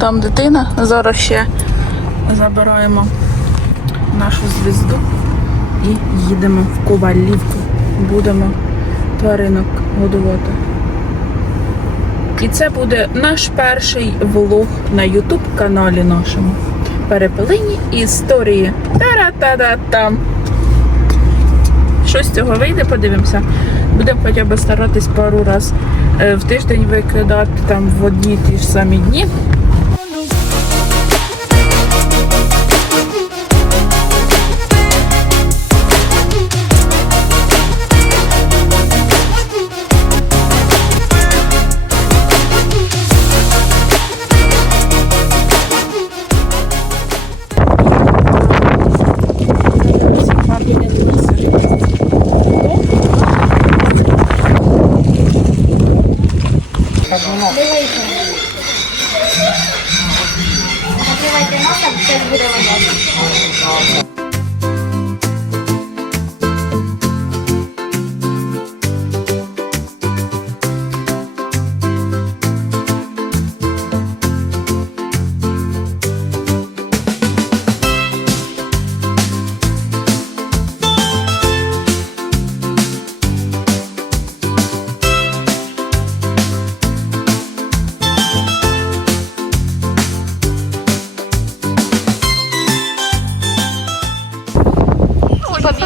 Там дитина. Зараз ще забираємо нашу звізду і їдемо в Ковалівку. Будемо тваринок годувати. І це буде наш перший влог на YouTube каналі нашому. Перепелині історії. Та-ра-та-да-там. Що з цього вийде, подивимося. Будемо хоча б старатись пару раз е, в тиждень викидати там в одні ті ж самі дні. Дивіться. Закривайте носа, все буде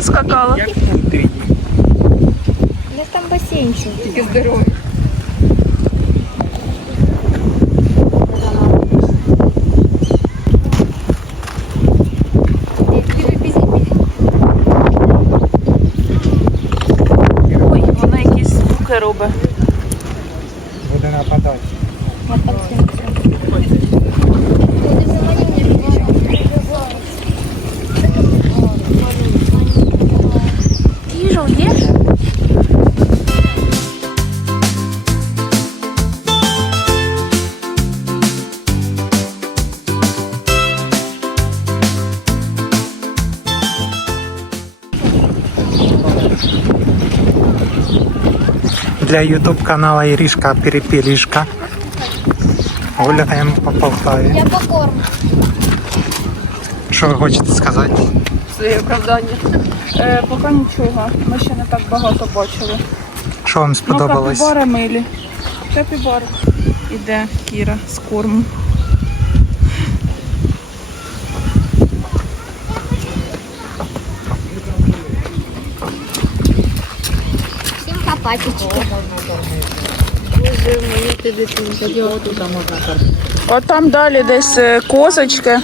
воняти. Ой, поскакала. У нас там басейнчик. Тільки здоровий. Ой, вона якісь звуки робить. Для YouTube канала Ірішка Перепелишка. Гуляємо по Полтаві. Я покорм. Що ви хочете сказати? Своє оправдання. Е, поки нічого. Ми ще не так багато бачили. Що вам Ну, сподобалось? капібари милі. Капібар. Іде Кіра з корму. Копатички. От там далі десь е, козочки.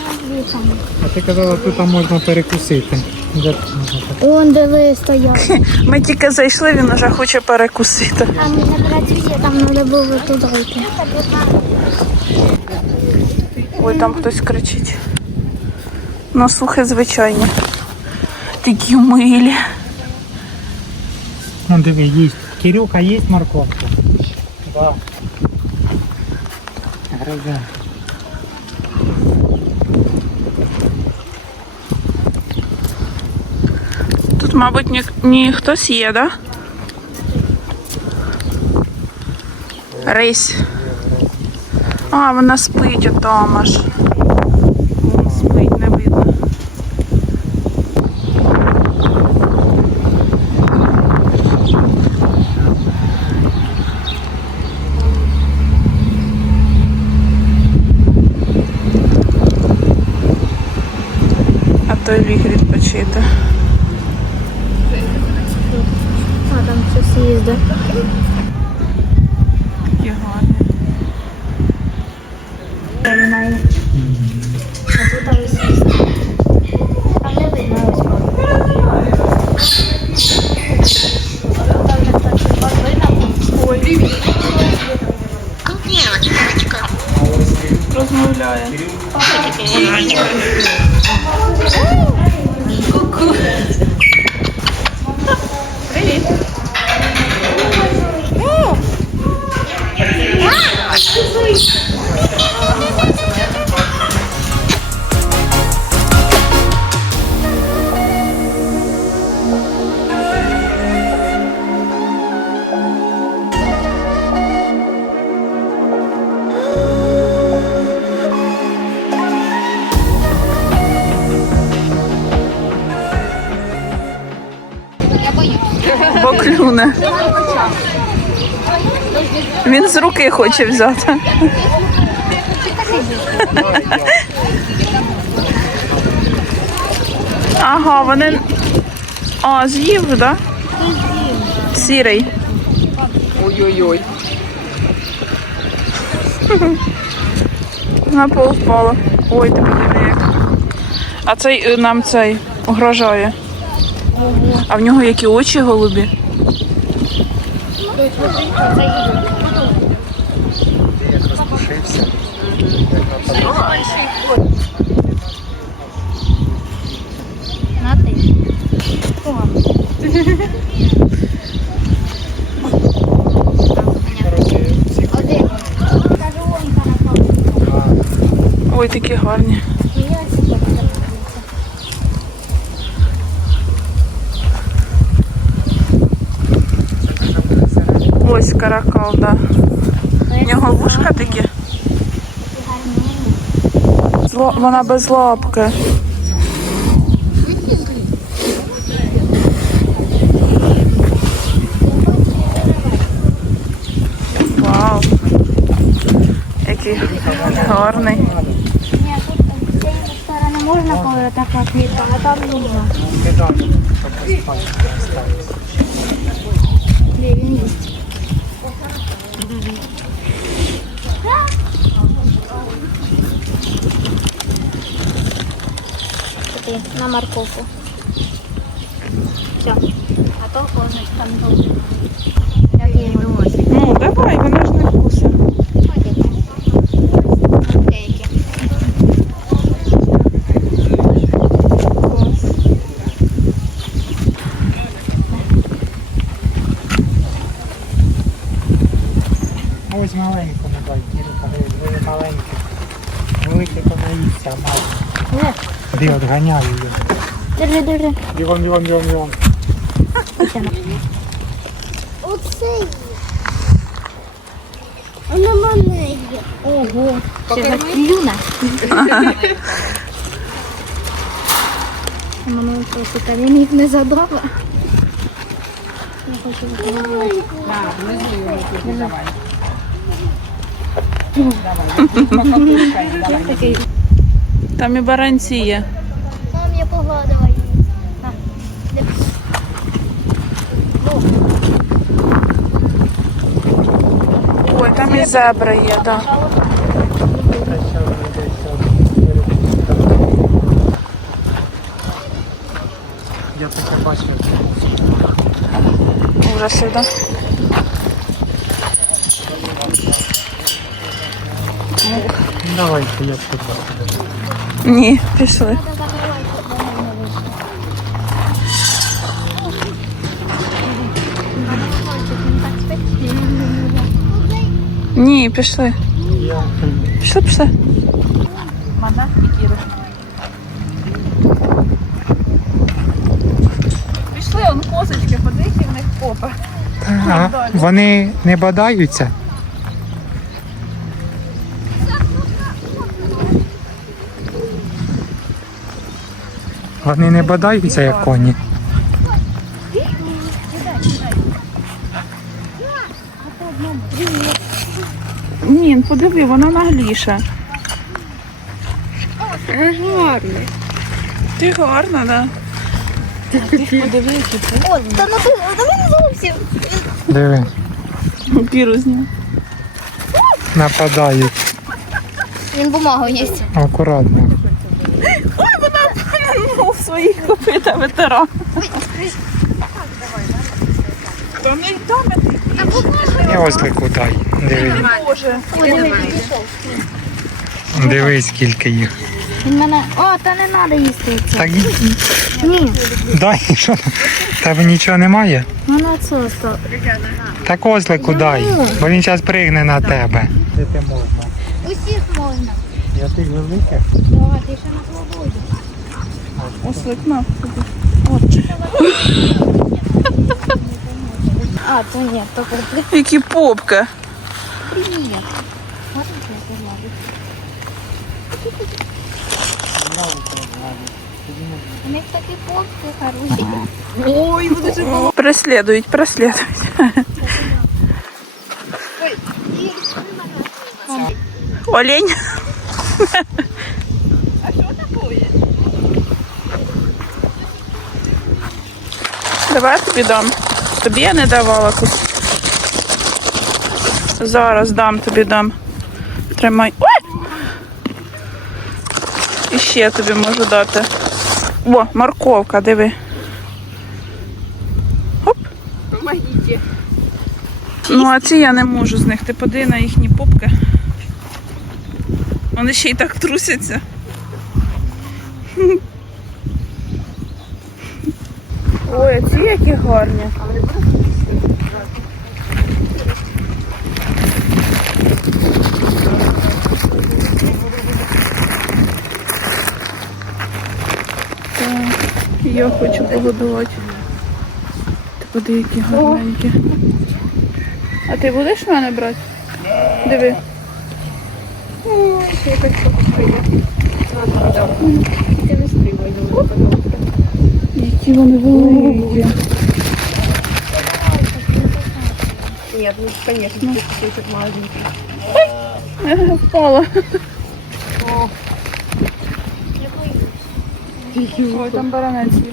А ти казала, тут можна перекусити. Де тут можна перекусити? Он диви стояв. Ми тільки зайшли, він вже хоче перекусити. А ми працює, там треба було туди йти. Ой, там хтось кричить. Ну, слухи звичайні. Такі милі. Ну диви, їсть. Кирюха, є морковка? Да. Гризе. Тут, мабуть, ні, ні хтось є, да? Рейс. А, вона спить отам аж. Той ліг відпочити. Cuckoo. Клюне. Він з руки хоче взяти. Ага, вони. А, з'їв, так? Да? Сірий. Ой-ой-ой. На пол впало. Ой, подиви як. А цей е, нам цей угрожає. А в нього які очі голубі. Як розпушився. На. Ой, такі гарні. Ось каракал, да. У нього вушка такі. Зло... Вона без лапки. Вау. Який гарний. Можна коли така квітка, а там поспати. Де він є? Туди, на морковку. Все. А то кожен там добре. Як я люблю. Ну, давай, вона ж не вкусить. Деякі. Ось диви, диви маленьке. Велике то наїться, а мало. Не, Де отганяю його. держи, держи. Бігом, бігом, бігом, бігом. Оцей. Вона мене є. Ого. Ще за клюна. Мама просто він їх не забрала. Я хочу забрати. Такий. Там і баранці є. Погладила її. На, де? Ой, там і зебра є, так. Я таке бачив. Уже сюди. Ну, Давайте, я тут бачу. Ні, пішли. Ні, пішли. Пішли, пішли. Мама і Кіра. Пішли, он козочки, подивіться в них попа. А, вони не бадаються? Вони не бадаються, як коні. Ні, ну подиви, вона нагліша. Ти гарна, да. Ти подиви, які О, та ну ти, та він зовсім. Диви, піру нападають. Він бумагу їсть. Акуратно. Ну, своїх копита витира. Та не там, І ослику дай. Диви. Дивись, скільки їх. Він мене. О, та не треба їсти. Так Ні, дай, що там? Тебе нічого немає? вона це осталось. Так ослику дай, бо він зараз пригне на тебе. Де ти можна? Усіх можна. Я тих великих. Давай, ти ще на свободі. Ослик на. А, то ні, то привіт. Які попки. Можна тебе погладити? У них такі попки хороші. Преслідують, преслідують. Олень. Давай тобі дам. Тобі я не давала кус. Зараз дам тобі дам. Тримай. Ой! І ще тобі можу дати. О, морковка, диви. Оп. Ну, а ці я не можу з них. Ти поди на їхні попки. Вони ще й так трусяться. Ой, а ці які гарні. Так, я хочу погодувати. Ти поди, які гарненькі. А ти будеш мене брати? Диви. Які вони великі. Нет, ну конечно, ну. кусочек маленький. Ага, Впала. Ой, там баранець є.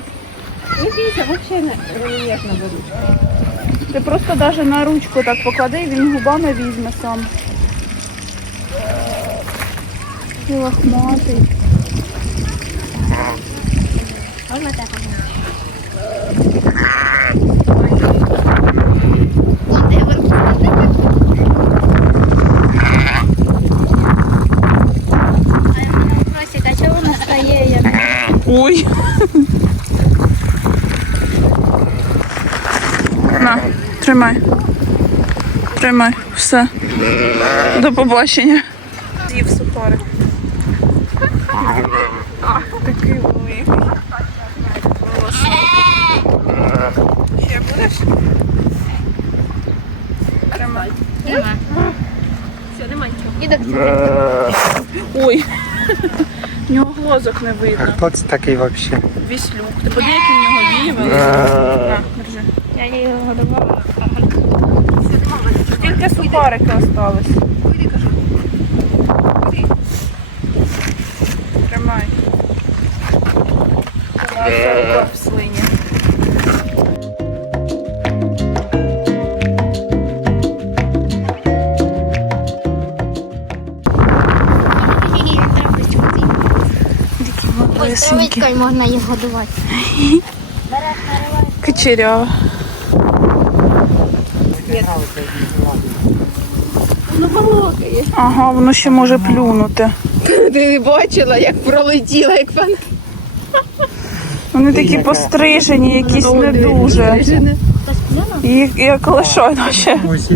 Не вообще не рельефно беруть. Ти просто даже на ручку так поклади, і він губами візьме сам. І лохматий. Можна так? Просить, а чого воно стає? Ой. На, тримай. Тримай. Все. До побачення. З'їв сухарик. Такий великий. Ще будеш? Тримай. Все, немає нічого. Ой. В нього глазок не видно. Хто це такий взагалі? Віслюк. Ти подивись, які в нього вії великі. Держи. я його годувала. Тільки сухарики остались. Малесенькі. можна їх годувати. Кичерява. Мені подобається Ну. Ага, воно ще може плюнути. Ти не бачила, як пролетіла, як пан. Вони такі пострижені, якісь не дуже. І як лишайно ще. Ось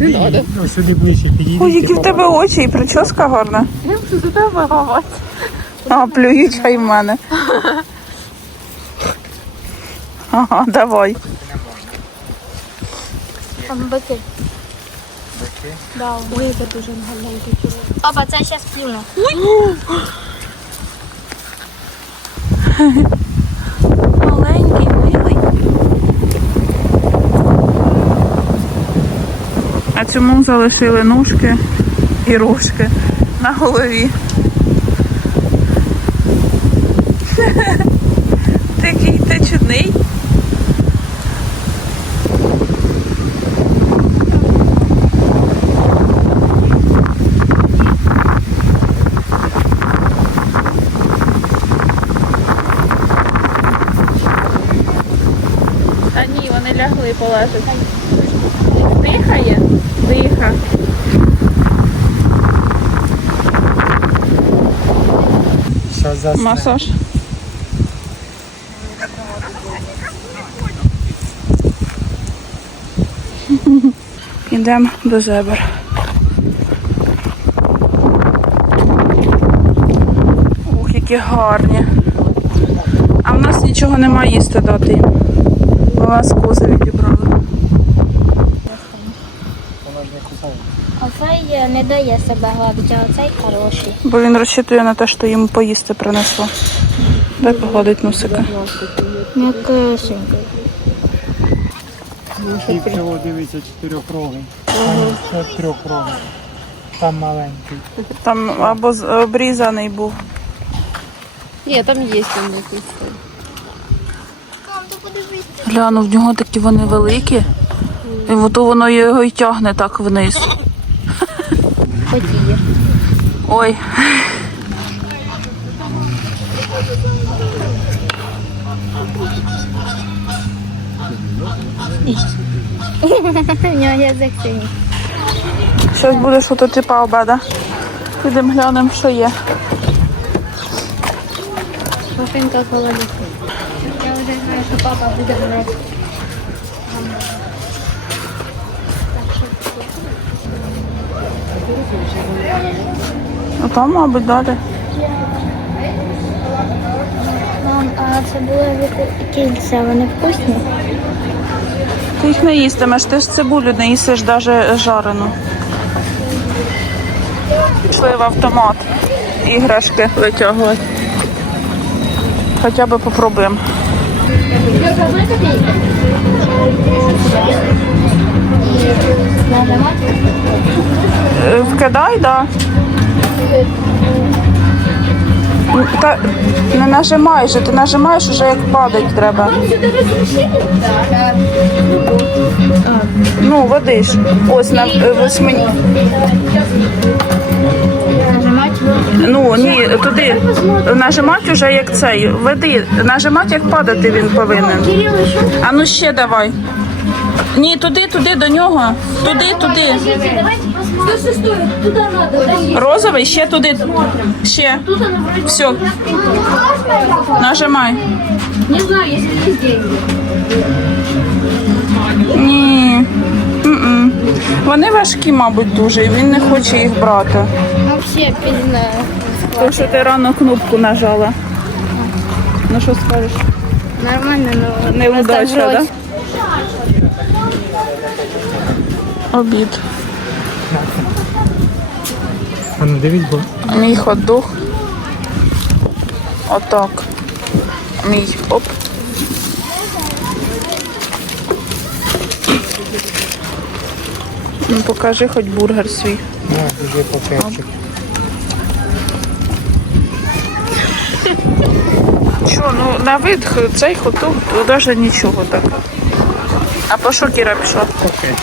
сюди, ближче підійдіть. Ой, які в тебе очі і прическа гарна. Я буду за тебе ховати. А, плюють хай в мене. Ага, давай. Там бики. Да, ой, це дуже гарненький Папа, це зараз плюну. Маленький, милий. А цьому залишили ножки і рожки на голові. Такий ти чудний. Та ні, вони лягли полежать. Дихає? Диха. Масаж. Йдемо до зебр. Ух, які гарні. А в нас нічого нема їсти дати нас кози відібрали. Оцей е, не дає себе гладити, а оцей хороший. Бо він розчитує на те, що йому поїсти принесло. Дай погладить носика. М'якесенько. І всього дивиться чотирьохрогий. Там ще трьохрогий. Там маленький. Там або обрізаний був. Нет, там есть он якийсь. Гляну, в нього такі вони великі. І ото воно його й тягне так вниз. Потіє. Ой. Зараз буде що типа обеда. Підемо глянемо, що є. Машинка холодильник. Я вже знаю, що папа буде брати. А там, мабуть, далі. Мам, а це були кільця, вони вкусні? Ти їх не їстимеш, ти ж цибулю не їсиш навіть жарену. Пішли в автомат іграшки витягувати. Хоча б попробуємо. Вкидай, да. Ну, Та не нажимай же, ти нажимаєш уже як падать треба. Ну, водиш. Ось на е, восьмині. Ну ні, туди нажимати уже як цей. Веди, нажимати як падати він повинен. А ну ще давай. Ні, туди, туди до нього. Туди, туди. Розовий, ще туди. Ще. Все. Нажимай. Не знаю, если есть деньги. Ні. Вони важкі, мабуть, дуже, і він не хоче їх брати. Вообще пізно. Тому що ти рано кнопку нажала. Ну що скажеш? Нормально, но... Неудача, так? Да? Обід. А ну дивись, бо Мій хот-дог. Отак. Мій. Оп. Ну, покажи хоч бургер свій. ну, дуже покепчик. Що, ну на вид цей хот-дог навіть нічого так. А по що Кіра пішла? Окей.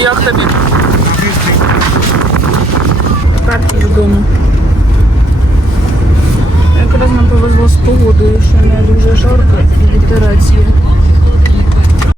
Як тобі? Так і вдома. Якраз нам повезло з погодою, що не дуже жарко і вітерація.